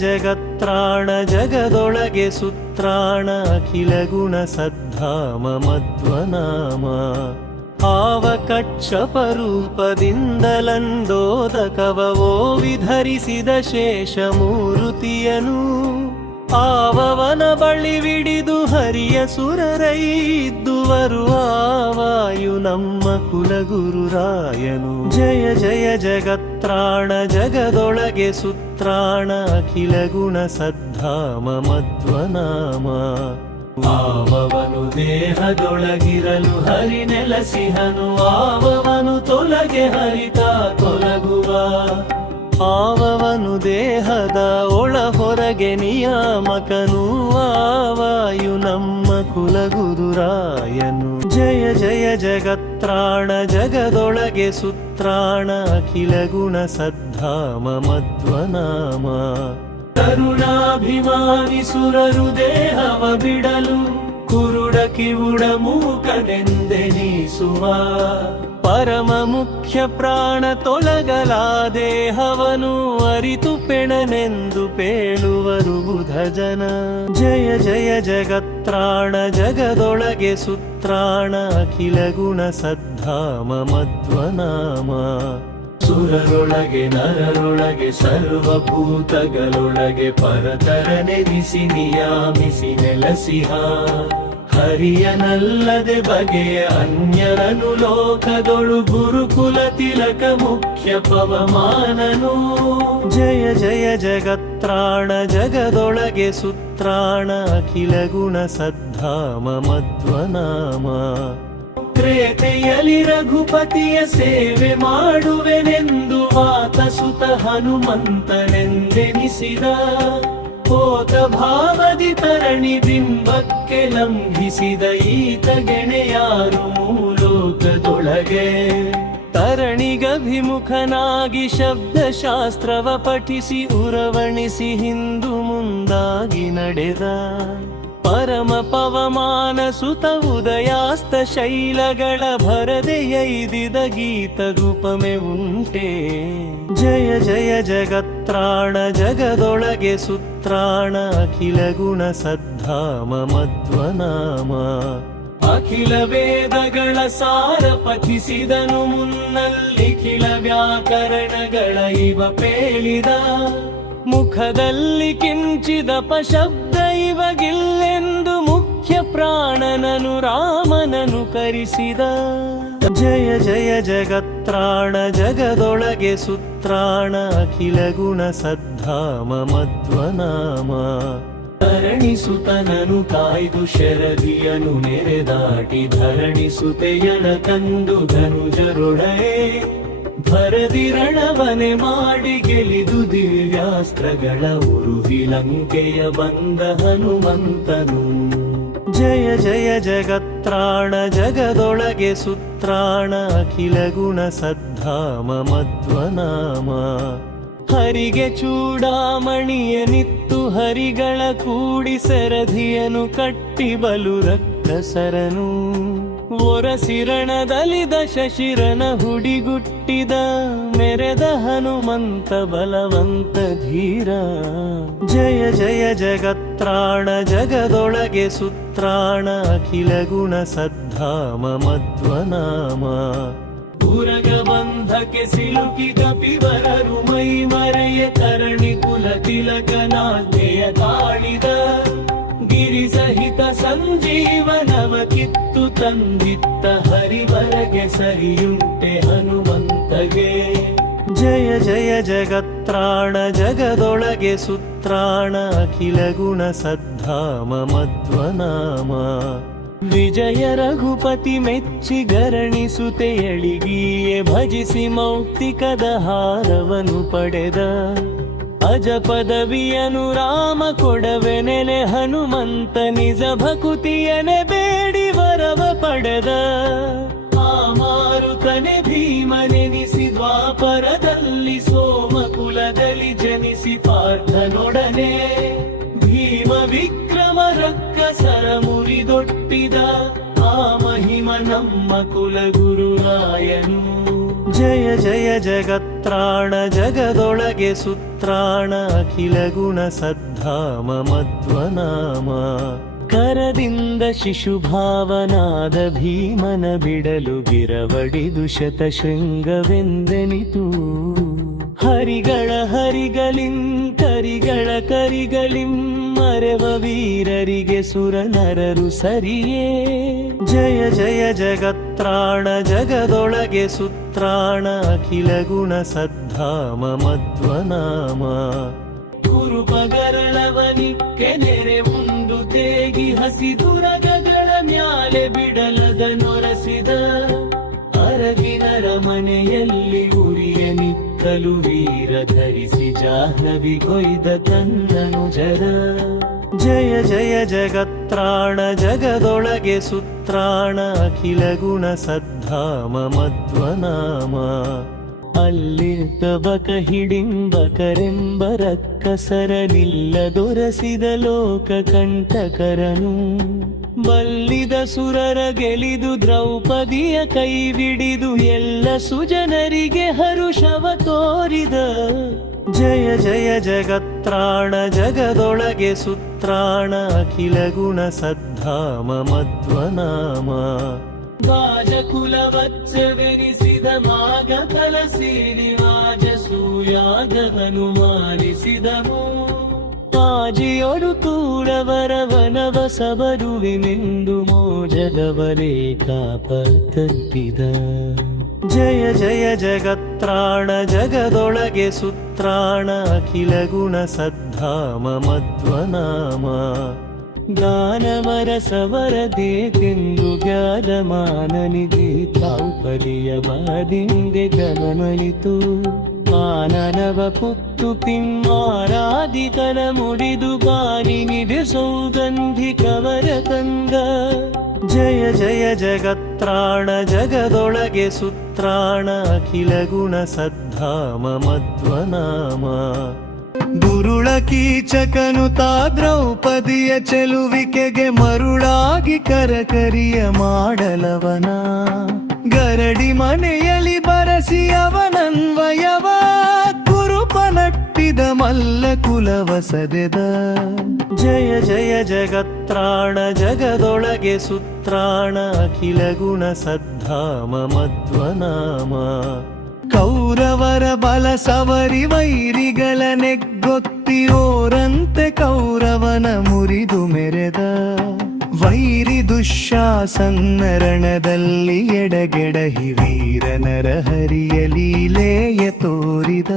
ಜಗತ್ರಾಣ ಜಗದೊಳಗೆ ಸುತ್ರಾಣ ಅಖಿಲ ಗುಣ ಸದ್ಧಾಮ ಮಧ್ವನಾಮ ಆವ ಕಚ್ಚಪ ರೂಪದಿಂದಲಂದೋದಕವೋ ವಿಧರಿಸಿದ ಶೇಷ ಮೂರುತಿಯನು ಆವವನ ಬಳಿವಿಡಿದು ಹರಿಯ ಸುರರೈದ್ದುವರು ಆವಾಯು ನಮ್ಮ ಕುಲಗುರುರಾಯನು ಜಯ ಜಯ ಜಗತ್ರಾಣ ಜಗದೊಳಗೆ ಸುತ್ರಾಣ ಅಖಿಲ ಗುಣ ಸದ್ಧಾಮ ಮಧ್ವನಾಮ ಆವವನು ದೇಹದೊಳಗಿರಲು ಹರಿ ನೆಲಸಿಹನು ಆವವನು ತೊಲಗೆ ಹರಿತ ತೊಲಗುವ ಆವವನು ದೇಹದ ಒಳ ಹೊರಗೆ ನಿಯಾಮಕನು ಆವಾಯು ನಮ್ಮ ಕುಲಗುರುರಾಯನು ಜಯ ಜಯ ಜಗತ್ರಾಣ ಜಗದೊಳಗೆ ಸುತ್ರಾಣ ಅಖಿಲ ಗುಣ ಸದ್ಧಾಮ ಮಧ್ವನಾಮ ಕರುಣಾಭಿಮಾನಿ ಸುರರು ದೇಹವ ಬಿಡಲು ಕುರುಡ ಕಿವುಡ ಮೂಕನೆಂದೆನಿಸುವ ಪರಮ ಮುಖ್ಯ ಪ್ರಾಣ ತೊಲಗಲ ದೇಹವನು ಅರಿತು ಪೆಣನೆಂದು ಪೇಳುವರು ಬುಧ ಜನ ಜಯ ಜಯ ಜಗತ್ರಾಣ ಜಗದೊಳಗೆ ಸುತ್ರಾಣ ಅಖಿಲ ಗುಣ ಸದ್ಧಾಮ ಮಧ್ವನಾಮ ಸುರರೊಳಗೆ ನರರೊಳಗೆ ಸರ್ವಭೂತಗಳೊಳಗೆ ಪರತರ ನೆನೆಸಿ ನಿಯಾಮಿಸಿ ನೆಲಸಿಹ ಹರಿಯನಲ್ಲದೆ ಬಗೆಯ ಅನ್ಯರನು ಲೋಕದೊಳು ಗುರುಕುಲ ತಿಲಕ ಮುಖ್ಯ ಪವಮಾನನು ಜಯ ಜಯ ಜಗತ್ರಾಣ ಜಗದೊಳಗೆ ಸುತ್ರಾಣ ಅಖಿಲ ಗುಣ ಸದ್ಧಾಮ ಮಧ್ವನಾಮ ತ್ರೇತೆಯಲಿ ರಘುಪತಿಯ ಸೇವೆ ಮಾಡುವೆನೆಂದು ಆತ ಸುತ ಹನುಮಂತನೆಂದೆನಿಸಿದ ಹೋತ ಭಾವದಿ ತರಣಿ ಬಿಂಬಕ್ಕೆ ಲಂಘಿಸಿದ ಈತ ಗೆಣೆಯಾರು ಮೂಲೋಕದೊಳಗೆ ತರಣಿಗಭಿಮುಖನಾಗಿ ಶಬ್ದಶಾಸ್ತ್ರವ ಪಠಿಸಿ ಉರವಣಿಸಿ ಹಿಂದು ಮುಂದಾಗಿ ನಡೆದ ಪರಮ ಪವಮಾನ ಸುತ ಉದಯಾಸ್ತ ಶೈಲಗಳ ಭರದೆಯೈದಿದ ಗೀತಗುಪಮೆ ಉಂಟೆ ಜಯ ಜಯ ಜಗತ್ರಾಣ ಜಗದೊಳಗೆ ಸುತ್ರಾಣ ಅಖಿಲ ಗುಣ ಸದ್ಧಾಮ ಮಧ್ವನಾಮ ಅಖಿಲ ವೇದಗಳ ಸಾರ ಪಠಿಸಿದನು ಮುನ್ನಲ್ಲಿಖಿಲ ವ್ಯಾಕರಣಗಳ ಇವ ಪೇಳಿದ ಮುಖದಲ್ಲಿ ಕಿಂಚಿದಪ ಶಬ್ದ ಇವಗಿಲ್ಲೆಂದು ಮುಖ್ಯ ಪ್ರಾಣನನು ರಾಮನನು ಕರಿಸಿದ ಜಯ ಜಯ ಜಗತ್ರಾಣ ಜಗದೊಳಗೆ ಸುತ್ರಾಣ ಅಖಿಲ ಗುಣ ಸದ್ಧಾಮ ಮಧ್ವನಾಮ ಧರಣಿಸುತನನು ಕಾಯ್ದು ಶರದಿಯನು ನೆರೆದಾಟಿ ಧರಣಿಸುತೆಯನ ಕಂಡು ಧನುಜರೊಡೇ ಭರದಿರಣವನೆ ಮಾಡಿ ಗೆಲಿದು ದಿವ್ಯಾಸ್ತ್ರಗಳ ಉರುಹಿ ಲಂಕೆಯ ಬಂದ ಹನುಮಂತನು ಜಯ ಜಯ ಜಗತ್ರಾಣ ಜಗದೊಳಗೆ ಸುತ್ರಾಣ ಅಖಿಲ ಗುಣ ಸದ್ಧಾಮ ಮಧ್ವನಾಮ ಹರಿಗೆ ಚೂಡಾಮಣಿಯನಿತ್ತು ಹರಿಗಳ ಕೂಡಿ ಸರಧಿಯನು ಕಟ್ಟಿ ಬಲು ರಕ್ಕಸರನು ಒರಸಿರಣದಲಿದ ಶಶಿರನ ಹುಡಿಗುಟ್ಟಿದ ಮೆರೆದ ಹನುಮಂತ ಬಲವಂತ ಧೀರ ಜಯ ಜಯ ಜಗತ್ರಾಣ ಜಗದೊಳಗೆ ಸುತ್ರಾಣ ಅಖಿಲ ಗುಣ ಸದ್ಧಾಮ ಮಧ್ವನಾಮ ಉರಗ ಬಂಧಕ್ಕೆ ಸಿಲುಕಿದ ಪಿವರರು ಮೈ ಮರೆಯ ತರಣಿ ಕುಲ ತಿಲಕನಾಜ್ಞೆಯ ತಾಳಿದ ಗಿರಿ ಸಹಿತ ಸಂಜೀವನವ ಕಿತ್ತು ತಂದಿತ್ತ ಹರಿವರಗೆ ಸರಿಯುಂಟೆ ಹನುಮಂತಗೆ ಜಯ ಜಯ ಜಗತ್ರಾಣ ಜಗದೊಳಗೆ ಸುತ್ರಾಣ ಅಖಿಲ ಗುಣ ಸದ್ಧಾಮ ಮಧ್ವನಾಮ ವಿಜಯ ರಘುಪತಿ ಮೆಚ್ಚಿ ಗರಣಿಸುತ್ತೆ ಎಳಿಗಿಯೇ ಭಜಿಸಿ ಮೌಕ್ತಿಕದ ಹಾರವನು ಪಡೆದ ಅಜ ಪದವಿಯನು ರಾಮ ಕೊಡವೆ ನೆಲೆ ಹನುಮಂತ ನಿಜ ಭಕುತಿಯನೆ ಬೇಡಿ ವರವ ಪಡೆದ ಆ ಮಾರುತನೆ ಭೀಮನೆನಿಸಿ ದ್ವಾಪರದಲ್ಲಿ ಸೋಮಕುಲದಲ್ಲಿ ಜನಿಸಿ ಪಾರ್ಥನೊಡನೆ ಭೀಮ ವಿಕ್ರಮ ರಕ್ಕಸರ ಮುರಿದೊಟ್ಟಿದ ಆ ಮಹಿಮ ನಮ್ಮ ಕುಲಗುರುರಾಯನು ಜಯ ಜಯ ಜಗತ್ರಾಣ ಜಗದೊಳಗೆ ಸುತ್ರಾಣ ಅಖಿಲ ಗುಣ ಸದ್ಧಾಮ ಮಧ್ವನಾಮ ಕರದಿಂದ ಶಿಶುಭಾವನಾದ ಭೀಮನ ಬಿಡಲು ಗಿರವಡಿದು ಶತಶೃಂಗವೆಂದೆನಿತು ಹರಿಗಳ ಹರಿಗಳಿಂ ಕರಿಗಳ ಕರಿಗಳಿಂ ಮರೆವ ವೀರರಿಗೆ ಸುರ ನರರು ಸರಿಯೇ ಜಯ ಜಯ ಜಗತ್ರಾಣ ಜಗದೊಳಗೆ ಸುತ್ರಾಣ ಅಖಿಲ ಗುಣ ಸದ್ಧಾಮ ಮಧ್ವನಾಮ ಕುರುಪಗರಳವನಿಕ್ಕೆ ನೆರೆ ಮುಂದು ತೇಗಿ ಹಸಿದುರಗಗಳ ಮ್ಯಾಲೆ ಬಿಡಲದ ನೊರಸಿದ ಅರಗಿನರ ಮನೆಯಲ್ಲಿ ಉರಿಯ ನಿತ್ತಲು ವೀರ ಧರಿಸಿ ಜಾಹ್ನವಿ ಕೊಯ್ದ ತನ್ನನು ಜರ ಜಯ ಜಯ ಜಗತ್ರಾಣ ಜಗದೊಳಗೆ ಸುತ್ರಾಣ ಅಖಿಲ ಗುಣ ಸದ್ಧಾಮ ಮಧ್ವನಾಮ ಅಲ್ಲಿರ್ತಬಕ ಹಿಡಿಂಬಕರೆಂಬ ರಕ್ಕಸರನಿಲ್ಲ ದೊರಸಿದ ಲೋಕ ಕಂಟಕರನು ಬಲ್ಲಿದ ಸುರರ ಗೆಲಿದು ದ್ರೌಪದಿಯ ಕೈವಿಡಿದು ಎಲ್ಲ ಸುಜನರಿಗೆ ಹರುಷವ ತೋರಿದ ಜಯ ಜಯ ಜಗತ್ರಾಣ ಜಗದೊಳಗೆ ಸುತ್ರಾಣ ಅಖಿಲ ಗುಣ ಸದ್ಧಾಮ ಮಧ್ವನಾಮ ಗಾಜಕುಲವಚ್ಚವೆನಿಸಿದ ಮಾಗ ಕಲಸೀನಿ ವಾಜಸೂಯಾಗವನು ಮಾನಿಸಿದನು ಆಜಿಯೊಡು ತೂರವರವನವ ಸಬರುವಿನೆಂದು ಮೋಜದವರೇ ಕಾಪಕಲ್ಪಿದ ಜಯ ಜಯ ಜಗತ್ರಾಣ ಜಗದೊಳಗೆ ಸುತ್ರಾಣ ಅಖಿಲ ಗುಣ ಸದ್ಧಾಮ ಮಧ್ವನಾಮ ಗಾನವರ ಸವರದೇತೆಂದು ಜ್ಞಾನಮಾನನಿಗೆ ತಾವುಪಲಿಯ ಬಾದಿಂದೆ ಗಮನಲಿತು ಆನನವ ಪುತ್ತು ಪಿಮ್ಮಾರಾಧಿಕನ ಮುಡಿದು ಬಾನಿನಿದೆ ಸೌಗಂಧಿಕವರ ತಂದ ಜಯ ಜಯ ಜಗತ್ರಾಣ ಜಗದೊಳಗೆ ಸುತ್ರಾಣ ಅಖಿಲ ಗುಣ ಸದ್ಧಾಮ ಮಧ್ವನಾಮ ದುರುಳ ಕೀಚಕನು ತಾ ದ್ರೌಪದಿಯ ಚೆಲುವಿಕೆಗೆ ಮರುಳಾಗಿ ಕರಕರಿಯ ಮಾಡಲವನ ಗರಡಿ ಮನೆಯಲ್ಲಿ ಬರಸಿ ಅವನನ್ವಯವ ಕುರುಪನಟ್ಟಿದ ಮಲ್ಲ ಕುಲವಸದೆದ ಜಯ ಜಯ ಜಗತ್ರಾಣ ಜಗದೊಳಗೆ ಸುತ್ರಾಣ ಅಖಿಲ ಗುಣ ಸದ್ಧಾಮ ಮಧ್ವನಾಮ ಕೌರವರ ಬಲ ಸವರಿ ವೈರಿಗಳ ನೆಗ್ಗೊತ್ತಿರೋರಂತೆ ಕೌರವನ ಮುರಿದು ಮೆರೆದ ವೈರಿ ದುಶ್ಯಾಸನ್ನ ರಣದಲ್ಲಿ ಎಡಗೆಡಹಿ ವೀರನರ ಹರಿಯ ಲೀಲೆಯ ತೋರಿದ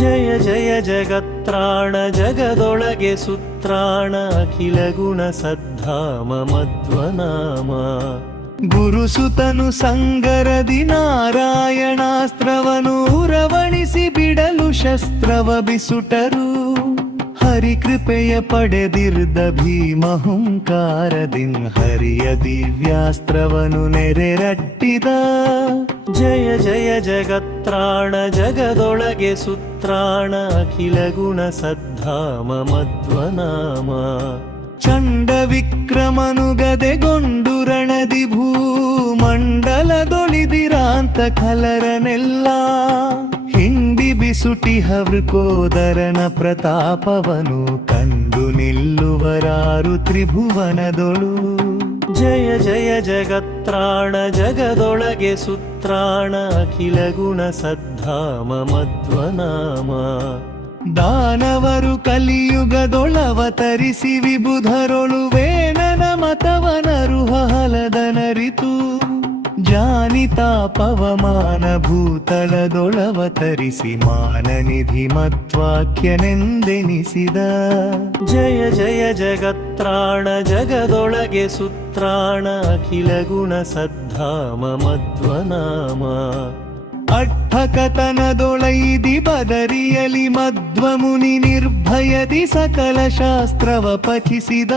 ಜಯ ಜಯ ಜಗತ್ರಾಣ ಜಗದೊಳಗೆ ಸುತ್ರಾಣ ಅಖಿಲ ಗುಣ ಸದ್ಧಾಮ ಮಧ್ವನಾಮ ಗುರುಸುತನು ಸಂಗರದಿ ನಾರಾಯಣಾಸ್ತ್ರವನು ರವಣಿಸಿ ಬಿಡಲು ಶಸ್ತ್ರವ ಬಿಸುಟರು ಹರಿಕೃಪೆಯ ಪಡೆದಿರ್ದ ಭೀಮಹುಂಕಾರದಿನ್ ಹರಿಯ ದಿವ್ಯಾಸ್ತ್ರವನು ನೆರೆರಟ್ಟಿದ ಜಯ ಜಯ ಜಗತ್ರಾಣ ಜಗದೊಳಗೆ ಸುತ್ರಾಣ ಅಖಿಲ ಗುಣ ಸದ್ಧಾಮ ಮಧ್ವನಾಮ ಚಂಡ ವಿಕ್ರಮನು ಗದೆಗೊಂಡು ರಣದಿ ಭೂಮಂಡಲದೊಳಿದಿರಾಂತ ಕಲರನೆಲ್ಲ ಹಿಂಡಿ ಬಿಸುಟಿ ಹವೃಕೋದರನ ಪ್ರತಾಪವನು ಕಂಡು ನಿಲ್ಲುವರಾರು ತ್ರಿಭುವನದೊಳು ಜಯ ಜಯ ಜಗತ್ರಾಣ ಜಗದೊಳಗೆ ಸುತ್ರಾಣ ಅಖಿಲ ಗುಣ ಸದ್ಧಾಮ ಮಧ್ವನಾಮ ದಾನವರು ಕಲಿಯುಗದೊಳವತರಿಸಿ ವಿಬುಧರೊಳು ವೇನನ ಮತವನರುಹ ಹಲದನರಿತು ಜಾನಿತಾ ಪವಮಾನ ಭೂತಳದೊಳವತರಿಸಿ ಮಾನನಿಧಿ ಮತ್ವಾಕ್ಯನೆಂದೆನಿಸಿದ ಜಯ ಜಯ ಜಗತ್ರಾಣ ಜಗದೊಳಗೆ ಸುತ್ರಾಣ ಅಖಿಲ ಗುಣ ಸದ್ಧಾಮ ಮಧ್ವನಾಮ ಅಟ್ಟಕತನದೊಳೈದಿ ಬದರಿಯಲಿ ಮಧ್ವಮುನಿ ನಿರ್ಭಯದಿ ಸಕಲ ಶಾಸ್ತ್ರವ ಪಠಿಸಿದ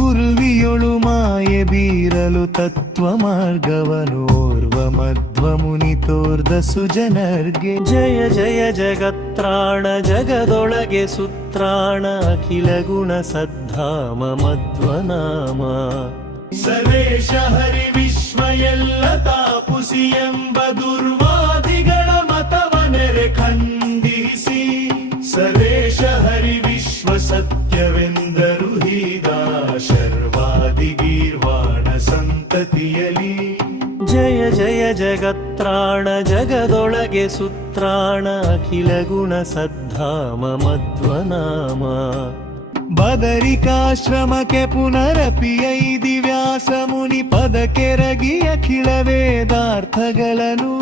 ಉರ್ವಿಯೊಳು ಮಾಯೆ ಬೀರಲು ತತ್ವ ಮಾರ್ಗವನೋರ್ವ ಮಧ್ವಮುನಿ ತೋರ್ದ ಸುಜನರ್ಗೆ ಜಯ ಜಯ ಜಗತ್ರಾಣ ಜಗದೊಳಗೆ ಸುತ್ರಾಣ ಅಖಿಲ ಗುಣ ಸದ್ಧಾಮ ಮಧ್ವನಾಮ ಸರ್ವೇಶ ಹರಿ ವಿಶ್ವ ಎಲ್ಲ ತಾಪುಸಿ ಎಂಬ ದುರ್ವಾ ಸತ್ಯವೆಂದರು ಹೀಗ ಶರ್ವಾದಿ ಗೀರ್ವಾಣ ಸಂತತಿಯಲಿ. ಜಯ ಜಯ ಜಗತ್ರಾಣ ಜಗದೊಳಗೆ ಸುತ್ರಾಣ ಅಖಿಲ ಗುಣ ಸದ್ಧಾಮ ಮಧ್ವನಾಮ. ಬದರಿಕಾಶ್ರಮಕ್ಕೆ ಪುನರಪಿಯೈದಿ ವ್ಯಾಸ ಮುನಿ ಪದಕೆರಗಿ ಅಖಿಲ ವೇದಾರ್ಥಗಳನ್ನು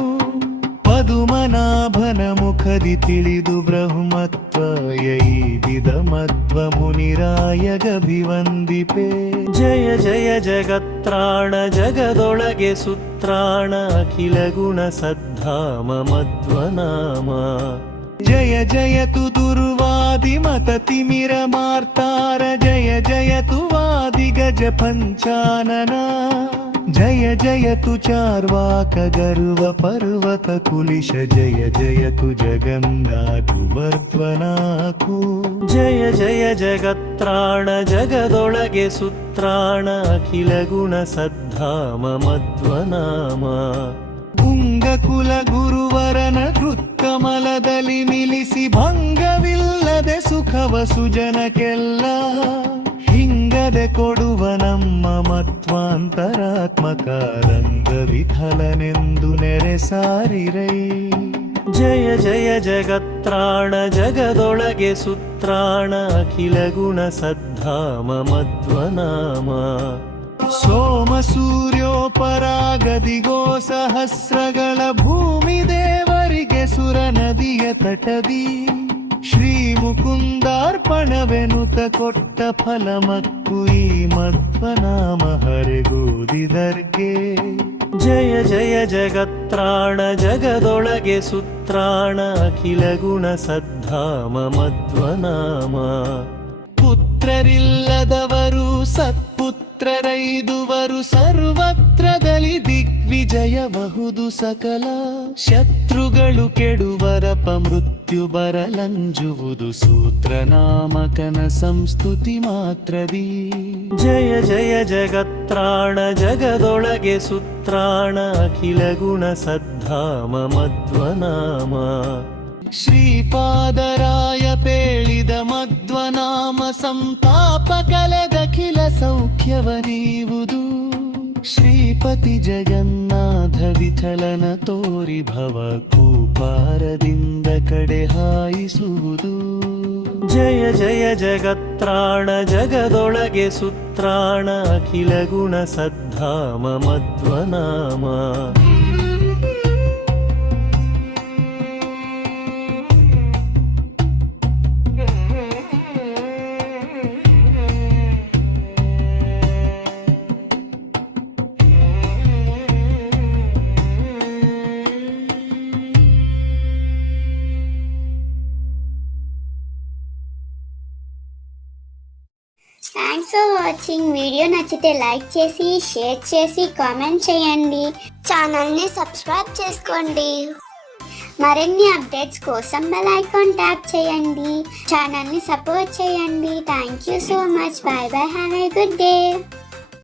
ಪದುಮನಾಭನ ಮುಖದಿ ತಿಳಿದು ಬ್ರಹ್ಮತ್ವ ಯೈದಿದ ಮಧ್ವ ಮುನಿರಾಯಗಭಿವಂದಿಪೆ. ಜಯ ಜಯ ಜಗತ್ರಾಣ ಜಗದೊಳಗೆ ಸುತ್ರಾಣ ಅಖಿಲ ಗುಣ ಸದ್ಧಾಮ ಮಧ್ವನಾಮ. ಜಯ ಜಯತು ದುರ್ವಾದಿ ಮತ ತಿಮಿರ ಮಾರ್ತಾರ ಜಯ ಜಯತು ವಾದಿ ಗಜ ಪಂಚಾನನ. ಜಯ ಜಯತು ಚಾರ್ವಾಕ ಗರ್ವ ಪರ್ವತ ಕುಲಿಶ ಜಯ ಜಯತು ಜಗನ್ನಾಕು ಬರ್ಧ್ವನಾಕು. ಜಯ ಜಯ ಜಗತ್ರಾಣ ಜಗದೊಳಗೆ ಸುತ್ರಾಣ ಅಖಿಲ ಗುಣ ಸದ್ಧಾಮ ಮಧ್ವನಾಮ. ಕುಲ ಗುರುವರನ ಹೃತ್ಕಮಲದಲ್ಲಿ ನಿಲ್ಲಿಸಿ ಭಂಗವಿಲ್ಲದೆ ಸುಖವ ಸುಜನಕ್ಕೆಲ್ಲ ಹಿಂಗದೆ ಕೊಡುವ ನಮ್ಮ ಮತ್ವಾಂತರಾತ್ಮಕ ರಂಗ ವಿಠಲನೆಂದು ನೆರೆ ಸಾರಿರೈ. ಜಯ ಜಯ ಜಗತ್ರಾಣ ಜಗದೊಳಗೆ ಸುತ್ರಾಣ ಅಖಿಲ ಗುಣ ಸದ್ಧಾಮ ಮಧ್ವನಾಮ. ಸೋಮ ಸೂರ್ಯೋಪರಾಗದಿಗೋ ಸಹಸ್ರಗಳ ಭೂಮಿ ದೇವರಿಗೆ ಸುರ ನದಿಯ ತಟದಿ ಶ್ರೀ ಮುಕುಂದಾರ್ಪಣವೆನುತ ಕೊಟ್ಟ ಫಲಮಕ್ಕು ಈ ಮಧ್ವನಾಮ ಹರೆಗೋದಿದರ್ಗೆ. ಜಯ ಜಯ ಜಗತ್ರಾಣ ಜಗದೊಳಗೆ ಸುತ್ರಾಣ ಅಖಿಲ ಗುಣ ಸದ್ಧಾಮ ಮಧ್ವನಾಮ. ಪುತ್ರರಿಲ್ಲದವರು ಸತ್ಪುತ್ರರೈದುವರು ಸರ್ವತ್ರದಲ್ಲಿ ದಿಗ್ವಿಜಯಬಹುದು ಸಕಲ. ಶತ್ರುಗಳು ಕೆಡುವರಪ ಮೃತ್ಯು ಬರಲಂಜುವುದು ಸೂತ್ರನಾಮಕನ ಸಂಸ್ತುತಿ ಮಾತ್ರದಿ. ಜಯ ಜಯ ಜಗತ್ರಾಣ ಜಗದೊಳಗೆ ಸುತ್ರಾಣ ಅಖಿಲ ಗುಣ ಸದ್ಧಾಮ ಮಧ್ವನಾಮ. ಶ್ರೀಪಾದರಾಯ ಪೇಳಿದ ಮಧ್ವನಾಮ ಸಂತಾಪ ಕಲೆದಖಿಲ ಸೌಖ್ಯವನೀವುದು. ಶ್ರೀಪತಿ ಜಗನ್ನಾಥ ವಿಠಲನ ತೋರಿ ಭವ ಕೂಪಾರದಿಂದ ಕಡೆ ಹಾಯಿಸುವುದು. ಜಯ ಜಯ ಜಗತ್ರಾಣ ಜಗದೊಳಗೆ ಸುತ್ರಾಣ ಅಖಿಲ ಗುಣ ಸದ್ಧಾಮ ಮಧ್ವನಾಮ. Thanks for watching. వీడియో నచ్చితే లైక్ చేసి షేర్ చేసి కామెంట్ చేయండి. ఛానల్ని సబ్స్క్రైబ్ చేసుకోండి. మరిన్ని అప్డేట్స్ కోసం బెల్ ఐకాన్ ట్యాప్ చేయండి. ఛానల్ని సపోర్ట్ చేయండి. Thank you so much. By by. Have a good day.